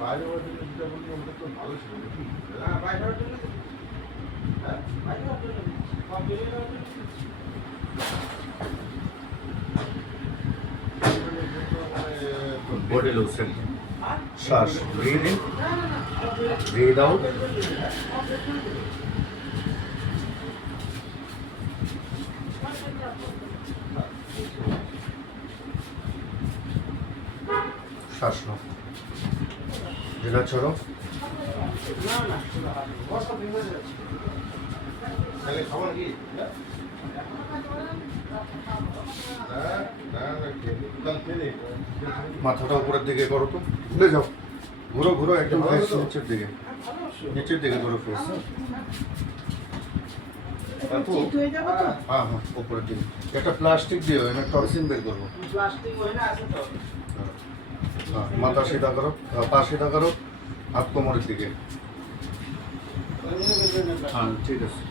বাইরে হওয়ার জন্য যেটা বললি ওটা তো ভালো ছিল নাকি? হ্যাঁ, বাইরে হওয়ার জন্য হ্যাঁ, বাইরে হওয়ার জন্য সব বেরিয়ে যাওয়ার জন্য Body lotion. আর শ্বাস breathe in, না না না সব বেরিয়ে breathe out. সব বেরিয়ে শ্বাস নাও। যেটা ছাড়ো। না না শুধু হাত ওর সব ভেঙে যাচ্ছে তাহলে খাবার কি? না না না খেয়ে মাথাটা উপরের দিকে করো তো। ভুলে যাও। ঘুরো ঘুরো একদম ফেস নিচের দিকে। নিচের দিকে ঘুরো ফেস। চিট হয়ে যাবে তো হ্যাঁ হ্যাঁ উপরের দিকে। একটা প্লাস্টিক দিও এনে টক্সিন বের করবো। প্লাস্টিক ওখানে আছে তো হ্যাঁ মাথা সিধা করো, পা সিধা করো, হাত কোমরের দিকে। হ্যাঁ ঠিক আছে।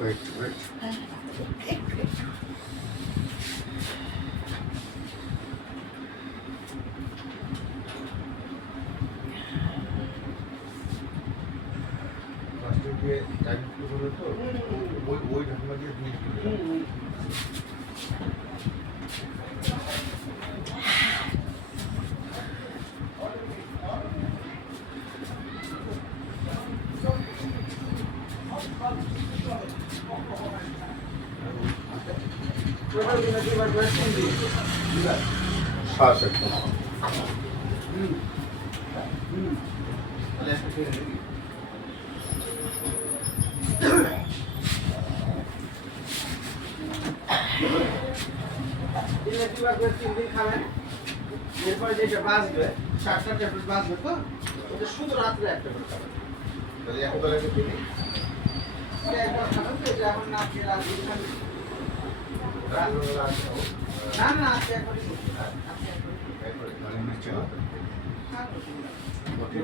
Wait, wait. প্লাস্টিক দিয়ে টাইট করে তো ওই ঢাকনা দিয়ে দুই টোটাল দিনে দুবার করে ফোন দিই শ্বাস একদম। তাহলে একটা খেয়ে নিবি দিনে দুবার করে 3 দিন খাবেন এরপরে যেটা বাঁচবে 7টা ট্যাবলেট বাঁচবে তো ওটা শুধু রাত্রে একটা করে খাবেন তাহলে এখন তাহলে একটা কিনি। এটা একবার খাবেন তো এটা এখন না খেয়ে রাত দিন খাবেন রাত্রেবেলা আসো। না না আজকে একবারই করছি আজকে একবারই একবারে মানে নিচে না। বলছি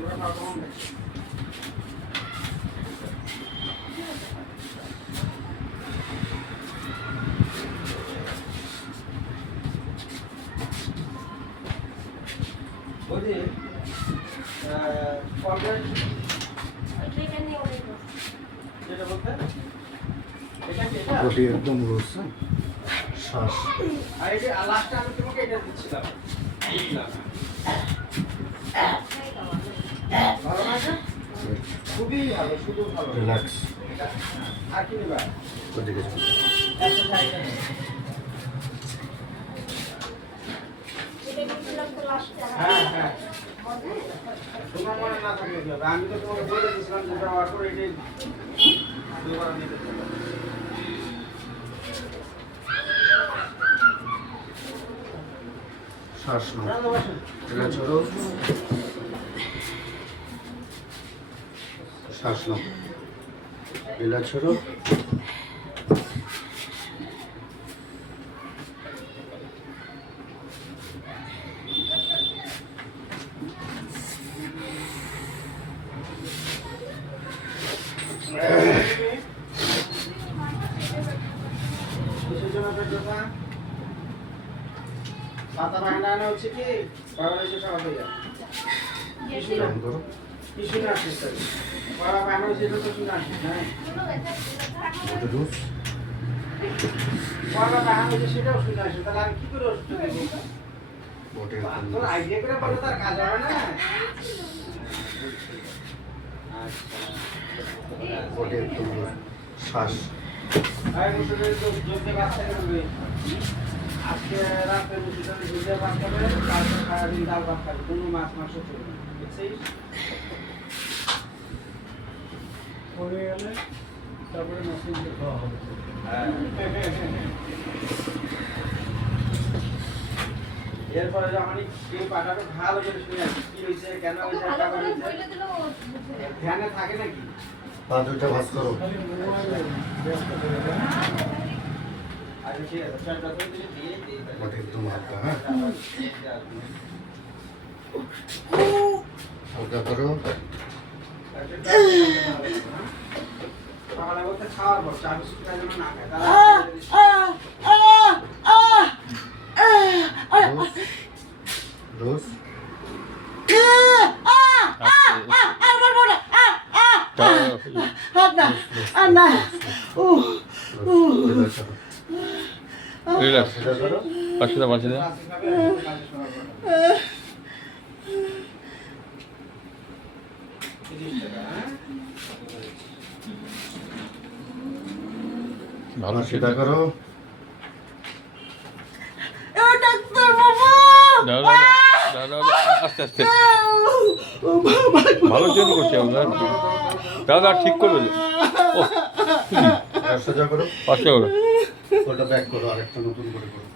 কলগেট যেটা বলতে এটা কি এটা বডি একদম লুজ। শ্বাস আর এই যে লাস্টে আমি তোমাকে এটা দিচ্ছিলাম ভালো না এটা? খুবই ভালো শুধু ভালো রিল্যাক্স। এটা আর কি নিবা ওদিকে যাও। একটা সাইডে হ্যাঁ হ্যাঁ তোমার মনে না থাকলে কি হবে আমি তো তোমাকে বলে দিয়েছিলাম যে ব্যবহার করে এটাই দুবার নিতে হবে শ্বাস নাও। রান্না বসেন এটা ছাড়ো। শ্বাস নাও। এলা ছাড়ো। পাতা বাগানো হচ্ছে কি বাগানো হচ্ছে সব হয়ে যায় বন্ধ করো। কি শুনে আসছিস তাই বাবা বাগানো হচ্ছে তো শুনে আসছিস হ্যাঁ ওটা লুজ। বাবা বাগানো হচ্ছে সেটাও শুনে আসছিস তাহলে আমি কি করে ওষুধ দেবো বডি একদম তোর লুজ। আইডিয়া করে বলে তার কাজ হবে না বডি একদম লুজ। শ্বাস আরে মুসুরে তো জলদি বাচ্চাকে দেবে আজকে রাতে মুসুরে জলদি বাচ্চা হবে কালকে সারাদিন ডাল ভাত খাবে কোনো মাছ মাংস চলবে না বুঝছিস পড়ে গেলে তারপরে মেশিনকে খাওয়া হবে এরপরে যখনই কেউ পাঠাবে ভালো করে শুনে আসি কি হয়েছে কেন হয়েছে কেমন হয়েছে ধ্যানে থাকে নাকি পা দুইটা ভাঁজ করো। খালি মোবাইলে ব্যস্ত করে দেয়। আচ্ছা ঠিক আছে চারটা করে দিলে দিয়ে দিই বডি একদম হালকা। হ্যাঁ সোজা করো। সকালে বলতে খাওয়ার পর চা বিস্কুটটা যেন না খায় তারা রোজ রিল্যাক্স সোজা করো। পাশে দাও পাশে দাও ভালো সোজা করো। দাও আস্তে আস্তে ভালো জন্য করছি আমরা দাদা ঠিক করবে তো ও সোজা করো। পাশে করো ওটা ব্যাক করো, আরেকটা নতুন করে করো।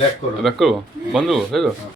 ব্যাক করো। ব্যাক করবো বন্ধ করবো তাই তো হ্যাঁ।